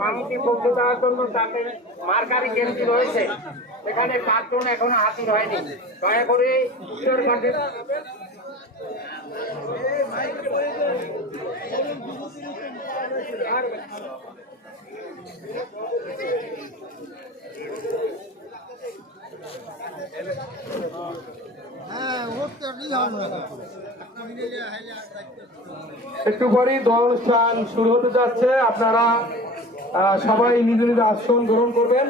পাংক্তি পৌঁছে দেওয়ার জন্য তাতে মার্কারি গেঞ্জি রয়েছে, সেখানে 5 জন এখনো হাজির হয়নি। দয়া করে উত্তর মাঠে একটু পরেই দোয়া অনুষ্ঠান শুরু হতে যাচ্ছে। আপনারা সবাই নিজ নিজ আসন গ্রহণ করবেন।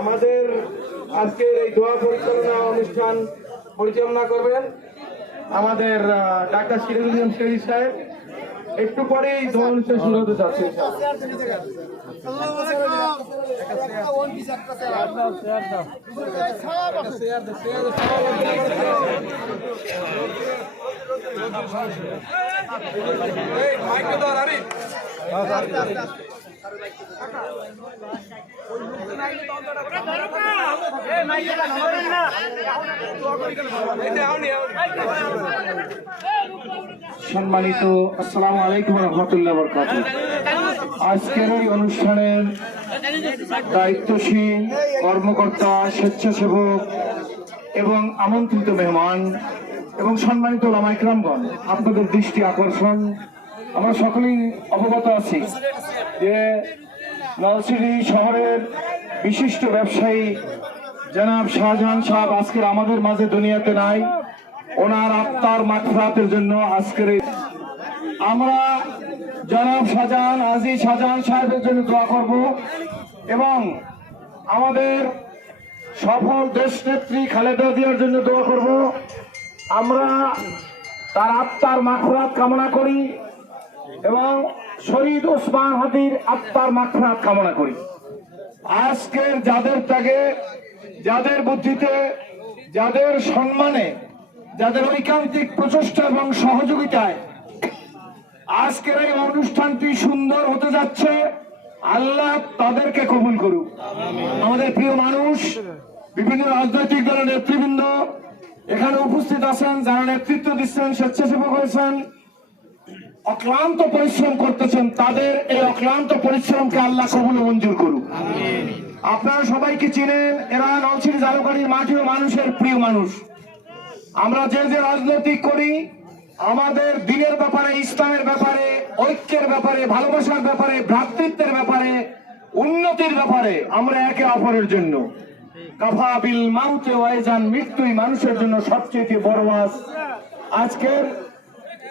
আমাদের আজকের এই দোয়া পরিচালনা অনুষ্ঠান পরিচালনা করবেন আমাদের ডাক্তার সিরাজুল ইসলাম শেরি সাহেব। একটু পরেই দোয়া অনুষ্ঠান শুরু হতে যাচ্ছে। সম্মানিত আসসালামু আলাইকুম ওয়া রাহমাতুল্লাহি ওয়া বারাকাতুহু। আজকের এই অনুষ্ঠানের দায়িত্বশীল কর্মকর্তা, স্বেচ্ছাসেবক এবং আমন্ত্রিত মেহমান এবং সম্মানিত ওলামা ইকরামগণ, আপনাদের দৃষ্টি আকর্ষণ, আমরা সকলেই অবগত আছি যে নলছিটি শহরের বিশিষ্ট ব্যবসায়ী জনাব শাহজাহান সাহেব আজকের আমাদের মাঝে দুনিয়াতে নাই। ওনার আত্মার মাগফিরাতের জন্য আজকের আমরা জনাব শাহজাহান আজিজ শাহজাহান সাহেবের জন্য দোয়া করব এবং আমাদের সফল দেশ নেত্রী খালেদা জিয়ার জন্য দোয়া করব। আমরা তার আত্মার মাগফিরাত কামনা করি এবং শহীদ ওসমান হাদির আত্মার মাগফিরাত কামনা করি। আজকের যাদের ত্যাগে, যাদের বুদ্ধিতে, যাদের সম্মানে, যাদের ঐকান্তিক প্রচেষ্টা এবং সহযোগিতায় আজকের এই অনুষ্ঠানটি সুন্দর হতে যাচ্ছে, আল্লাহ তাদেরকে কবুল করুক। আমাদের প্রিয় মানুষ, বিভিন্ন রাজনৈতিক দলের নেতৃবৃন্দ এখানে উপস্থিত আছেন, যারা নেতৃত্ব দিচ্ছেন, স্বেচ্ছাসেবক হয়েছেন, অক্লান্ত পরিশ্রম করতেছেন, তাদের এই অক্লান্ত পরিশ্রমকে আল্লাহ কবুল মঞ্জুর করুক। আপনারা সবাইকে চিনেন, এরা নলছিটি জালুকাঠির মাটি ও মানুষের প্রিয় মানুষ। আমরা যে যে রাজনৈতিক করি, আমাদের দিনের ব্যাপারে, ইসলামের ব্যাপারে, ঐক্যের ব্যাপারে, ভালোবাসার ব্যাপারে, ভ্রাতৃত্বের ব্যাপারে, উন্নতির ব্যাপারে আমরা একে অপরের জন্য কাফা বিল মাউতে ওয়াইজান, মৃত্যুই মানুষের জন্য সবচেয়ে বড় মাস। আজকের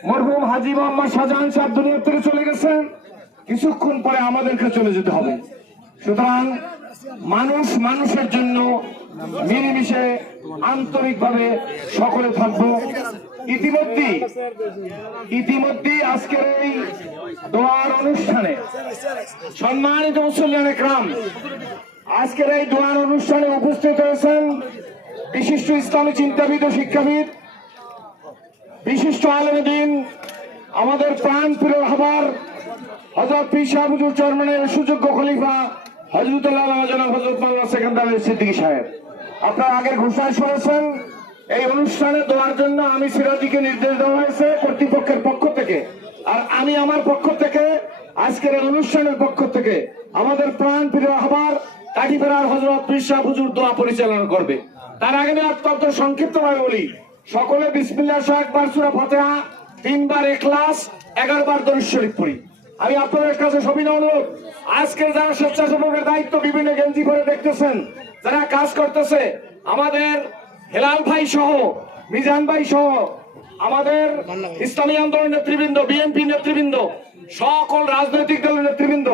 মরহুম হাজী মোহাম্মদ শাহজাহান সাহেব দুনিয়া থেকে চলে গেছেন, কিছুক্ষণ পরে আমাদেরকে চলে যেতে হবে। সুতরাং মানুষ মানুষের জন্য মিলেমিশে আন্তরিকভাবে সকলে থাকবো। ইতিমধ্যে আজকের এই দোয়ার অনুষ্ঠানে সম্মানিত মুসল্লিয়ানে کرام, আজকের এই দোয়ার অনুষ্ঠানে উপস্থিত হয়েছেন বিশিষ্ট ইসলামী চিন্তাবিদ ও শিক্ষাবিদ, বিশিষ্ট আলেম দ্বীন, আমাদের প্রাণ প্রিয় রাহবার হযরত পীর সাহেব হুজুর চরমনের সুযোগ্য খলিফা হযরতুল্লাহ জনাব হযরত মাওলানা সেকেন্দার সিদ্দিকী সাহেব। আপনারা আগের ঘোষণা শুনেছেন, এই অনুষ্ঠানে দেওয়ার জন্য আমি সিরাজিকে নির্দেশ দেওয়া হয়েছে কর্তৃপক্ষের পক্ষ থেকে, আর আমি আমার পক্ষ থেকে আজকের এই অনুষ্ঠানের পক্ষ থেকে আমাদের প্রাণ প্রিয় রাহবার কাঠিপাড়ার হযরত পীর সাহেব হুজুর দোয়া পরিচালনা করবে। তার আগে আমি অত্যন্ত সংক্ষিপ্তভাবে বলি, সকলে বিসমিল্লাহ সহ একবার সূরা ফাতিহা, 3 বার ইখলাস, 11 বার দরুদ শরীফ পড়ি। আমি আপনাদের কাছে সবিনয় অনুরোধ, আজকে যারা স্বেচ্ছাসেবকের দায়িত্ব বিভিন্ন গেঞ্জি পরে দেখতেছেন, যারা কাজ করতেছে, আমাদের হেলাল ভাই সহ, মিজান ভাই সহ, আমাদের ইসলামী আন্দোলন নেতৃবৃন্দ, বিএনপি নেতৃবৃন্দ, সকল রাজনৈতিক দলের নেতৃবৃন্দ,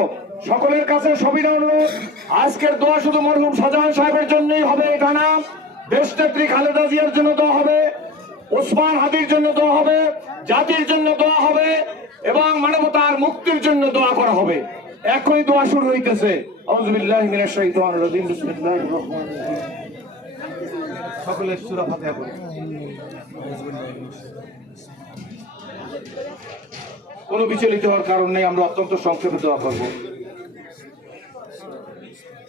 সকলের কাছে সবিনয় অনুরোধ, আজকের দোয়া শুধু মরহুম শাহজাহান সাহেবের জন্যই হবে এটা না, দেশ নেত্রী খালেদা জিয়ার জন্য দোয়া হবে, ওসমান হাদির জন্য দোয়া হবে, জাতির জন্য দোয়া হবে এবং মানবতার মুক্তির জন্য দোয়া করা হবে। এখনই দোয়া শুরু হইতেছে। আউযু বিল্লাহি মিনাশ শাইতানির রাজিম, বিসমিল্লাহির রহমানির রহিম। সকলে সূরা ফাতিহা পড়ুন। কোনো বিচলিত হওয়ার কারণ নেই, আমরা অত্যন্ত সংক্ষেপে দোয়া করব।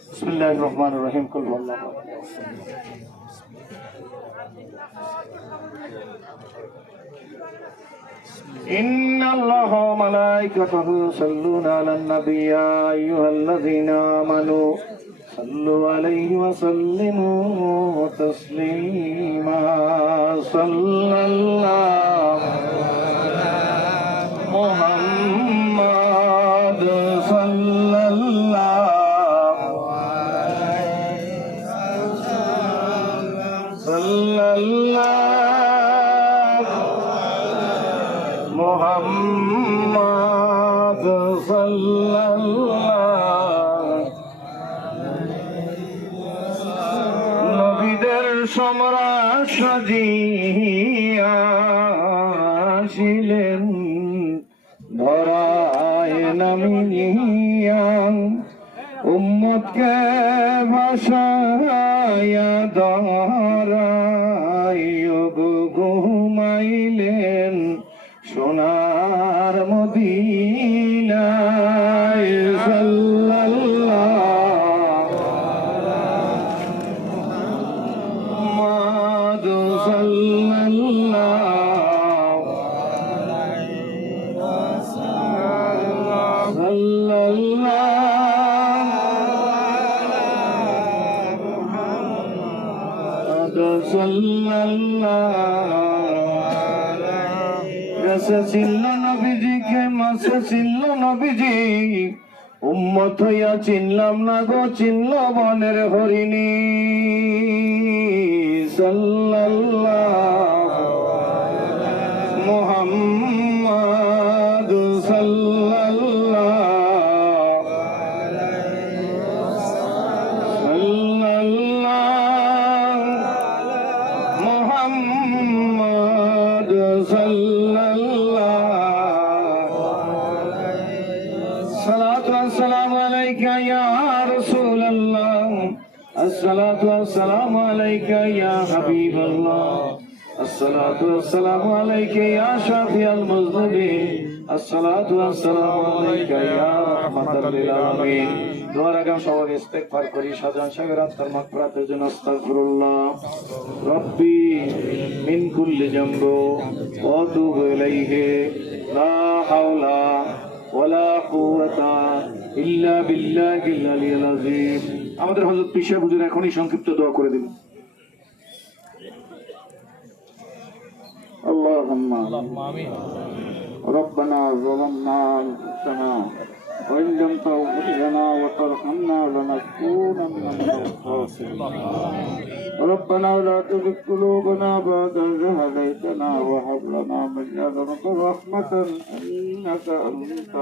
বিসমিল্লাহির রহমানির রহিম। কুল হুয়াল্লাহু আহাদ। إن الله وملائكته يصلون على النبي يا أيها الذين آمنوا صلوا عليه وسلموا تسليما صلى الله محمد صلى الله صلى الله محمد صلى الله নবীদের সম্রাট সাজিয়া ছিলেন ধরায় নামিয়া উম্মতকে ভাষায়া ধরায় ঘুমাইলেন সোনার মদিনায় সাল্লাল্লাহু মুহাম্মদ সাল্লাল্লাহু চিনল নবীজিকে মাসে চিনল নবীজি উম্মত হইয়া চিনলাম না গো চিনল বনের হরিণী সাল্লাল্লাহু মুহাম্মদ সাল্লাল্লাহু মুহাম্মদ সাল্লাল্লাহু সালাতু ওয়াসসালামু আলাইকা ইয়া রাসূলুল্লাহ আসসালাতু ওয়াসসালামু আলাইকা ইয়া হাবিবাল্লাহ আসসালাতু ওয়াসসালামু আলাইকা ইয়া শাফিয়াল মুযনিবিন আসসালাতু ওয়াসসালামু আলাইকা ইয়া রাহমাতাল লিল আলামিন দোয়ার আগাম সবাই ইস্তেগফার করি সাজান সাগর আত্মার মাগফিরাতের জন্য আস্তাগফিরুল্লাহ রব্বি মিন কুল্লি জামব ওয়া তুবু ইলাইহি লা হাওলা ওয়ালা কুওয়াতা ইল্লা বিল্লাহিল আলিয়্যিল আযীম আমাদের হযরত পিশা হুজুর এখনই সংক্ষিপ্ত দোয়া করে দিন আল্লাহুম্মা আমিন ربنا ظلمنا أنفسنا وإن لم تغفر لنا وترحمنا لنكونن من الخاسرين ربنا لا تزغ قلوبنا بعد إذ هديتنا وهب لنا من لدنك رحمة إنك أنت